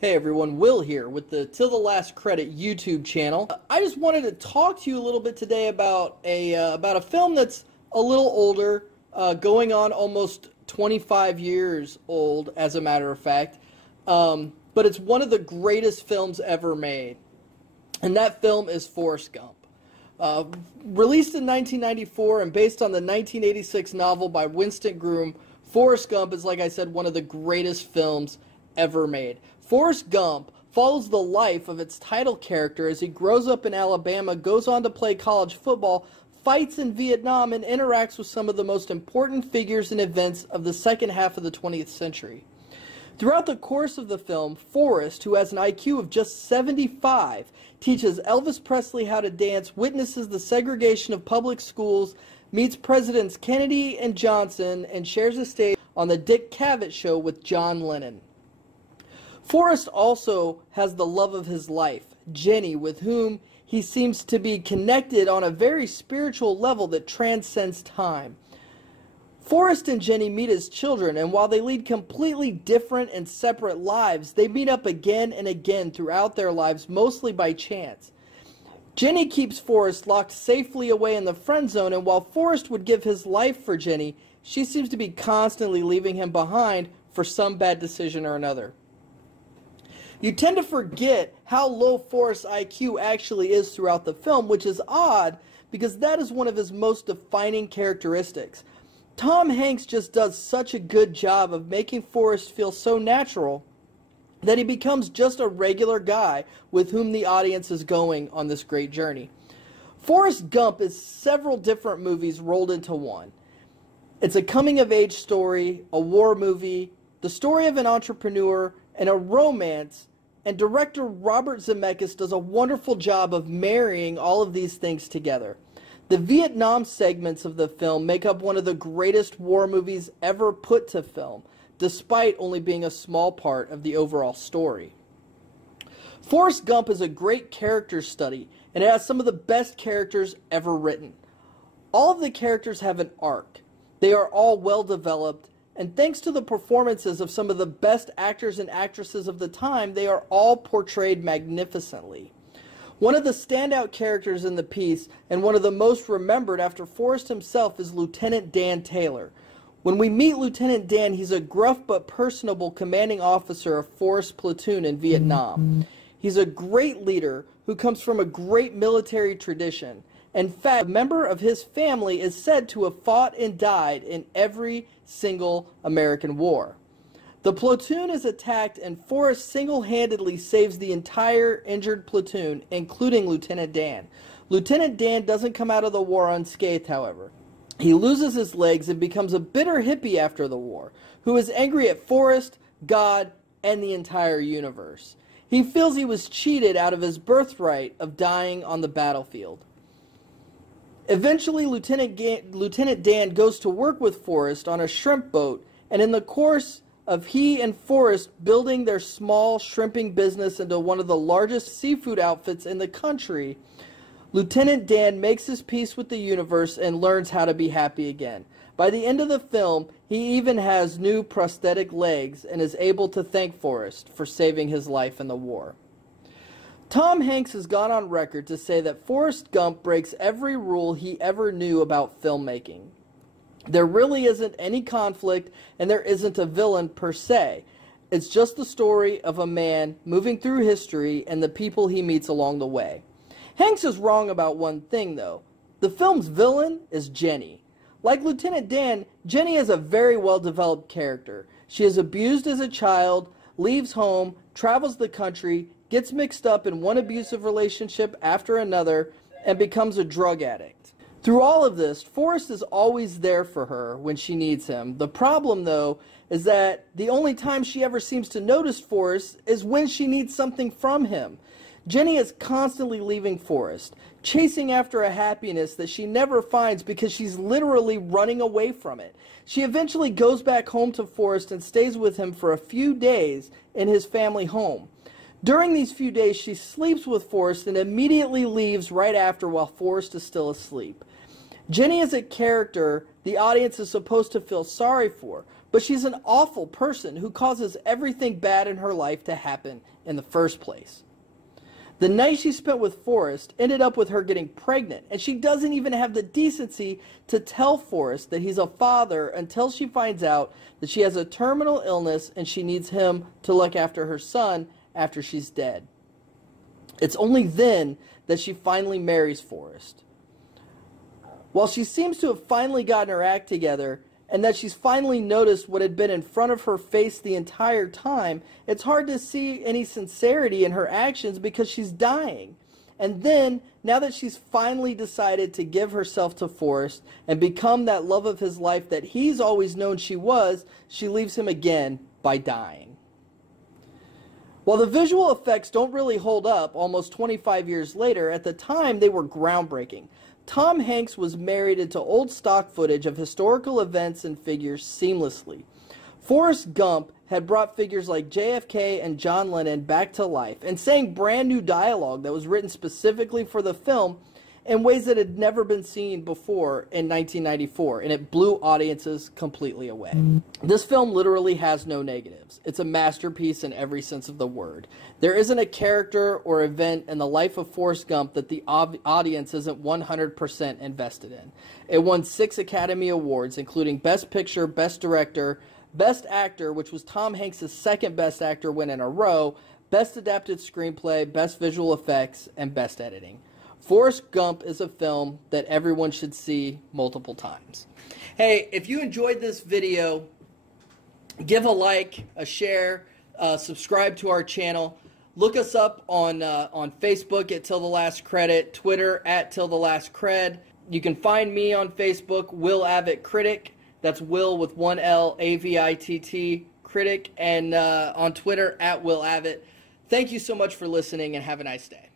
Hey everyone, Will here with the Till the Last Credit YouTube channel. I just wanted to talk to you a little bit today about a film that's a little older, going on almost 25 years old, as a matter of fact. But it's one of the greatest films ever made, and that film is Forrest Gump. Released in 1994 and based on the 1986 novel by Winston Groom, Forrest Gump is, like I said, one of the greatest films ever made. Forrest Gump follows the life of its title character as he grows up in Alabama, goes on to play college football, fights in Vietnam, and interacts with some of the most important figures and events of the second half of the 20th century. Throughout the course of the film, Forrest, who has an IQ of just 75, teaches Elvis Presley how to dance, witnesses the segregation of public schools, meets Presidents Kennedy and Johnson, and shares a stage on the Dick Cavett Show with John Lennon. Forrest also has the love of his life, Jenny, with whom he seems to be connected on a very spiritual level that transcends time. Forrest and Jenny meet as children, and while they lead completely different and separate lives, they meet up again and again throughout their lives, mostly by chance. Jenny keeps Forrest locked safely away in the friend zone, and while Forrest would give his life for Jenny, she seems to be constantly leaving him behind for some bad decision or another. You tend to forget how low Forrest's IQ actually is throughout the film, which is odd because that is one of his most defining characteristics. Tom Hanks just does such a good job of making Forrest feel so natural that he becomes just a regular guy with whom the audience is going on this great journey. Forrest Gump is several different movies rolled into one. It's a coming-of-age story, a war movie, the story of an entrepreneur, and a romance, and director Robert Zemeckis does a wonderful job of marrying all of these things together. The Vietnam segments of the film make up one of the greatest war movies ever put to film, despite only being a small part of the overall story. Forrest Gump is a great character study, and it has some of the best characters ever written. All of the characters have an arc. They are all well developed, and thanks to the performances of some of the best actors and actresses of the time, they are all portrayed magnificently. One of the standout characters in the piece, and one of the most remembered after Forrest himself, is Lieutenant Dan Taylor. When we meet Lieutenant Dan, he's a gruff but personable commanding officer of Forrest's platoon in Vietnam. He's a great leader who comes from a great military tradition. In fact, a member of his family is said to have fought and died in every single American war. The platoon is attacked, and Forrest single-handedly saves the entire injured platoon, including Lieutenant Dan. Lieutenant Dan doesn't come out of the war unscathed, however. He loses his legs and becomes a bitter hippie after the war, who is angry at Forrest, God, and the entire universe. He feels he was cheated out of his birthright of dying on the battlefield. Eventually, Lieutenant Dan goes to work with Forrest on a shrimp boat, and in the course of he and Forrest building their small shrimping business into one of the largest seafood outfits in the country, Lieutenant Dan makes his peace with the universe and learns how to be happy again. By the end of the film, he even has new prosthetic legs and is able to thank Forrest for saving his life in the war. Tom Hanks has gone on record to say that Forrest Gump breaks every rule he ever knew about filmmaking. There really isn't any conflict, and there isn't a villain per se. It's just the story of a man moving through history and the people he meets along the way. Hanks is wrong about one thing, though. The film's villain is Jenny. Like Lieutenant Dan, Jenny is a very well-developed character. She is abused as a child, leaves home, travels the country, gets mixed up in one abusive relationship after another, and becomes a drug addict. Through all of this, Forrest is always there for her when she needs him. The problem, though, is that the only time she ever seems to notice Forrest is when she needs something from him. Jenny is constantly leaving Forrest, chasing after a happiness that she never finds because she's literally running away from it. She eventually goes back home to Forrest and stays with him for a few days in his family home. During these few days, she sleeps with Forrest and immediately leaves right after while Forrest is still asleep. Jenny is a character the audience is supposed to feel sorry for. but she's an awful person who causes everything bad in her life to happen in the first place. The night she spent with Forrest ended up with her getting pregnant, and she doesn't even have the decency to tell Forrest that he's a father until she finds out that she has a terminal illness and she needs him to look after her son after she's dead. It's only then that she finally marries Forrest. While she seems to have finally gotten her act together, and that she's finally noticed what had been in front of her face the entire time, it's hard to see any sincerity in her actions because she's dying. And then, now that she's finally decided to give herself to Forrest and become that love of his life that he's always known she was, she leaves him again by dying. While the visual effects don't really hold up almost 25 years later, at the time they were groundbreaking. Tom Hanks was married into old stock footage of historical events and figures seamlessly. Forrest Gump had brought figures like JFK and John Lennon back to life and sang brand new dialogue that was written specifically for the film in ways that had never been seen before in 1994, and it blew audiences completely away. This film literally has no negatives. It's a masterpiece in every sense of the word. There isn't a character or event in the life of Forrest Gump that the audience isn't 100% invested in. It won 6 Academy Awards, including Best Picture, Best Director, Best Actor, which was Tom Hanks' second Best Actor win in a row, Best Adapted Screenplay, Best Visual Effects, and Best Editing. Forrest Gump is a film that everyone should see multiple times. Hey, if you enjoyed this video, give a like, a share, subscribe to our channel. Look us up on Facebook at Till the Last Credit, Twitter at Till the Last Cred. You can find me on Facebook, Will Avitt Critic. That's Will with one L, A-V-I-T-T, Critic, and on Twitter at Will Avitt. Thank you so much for listening, and have a nice day.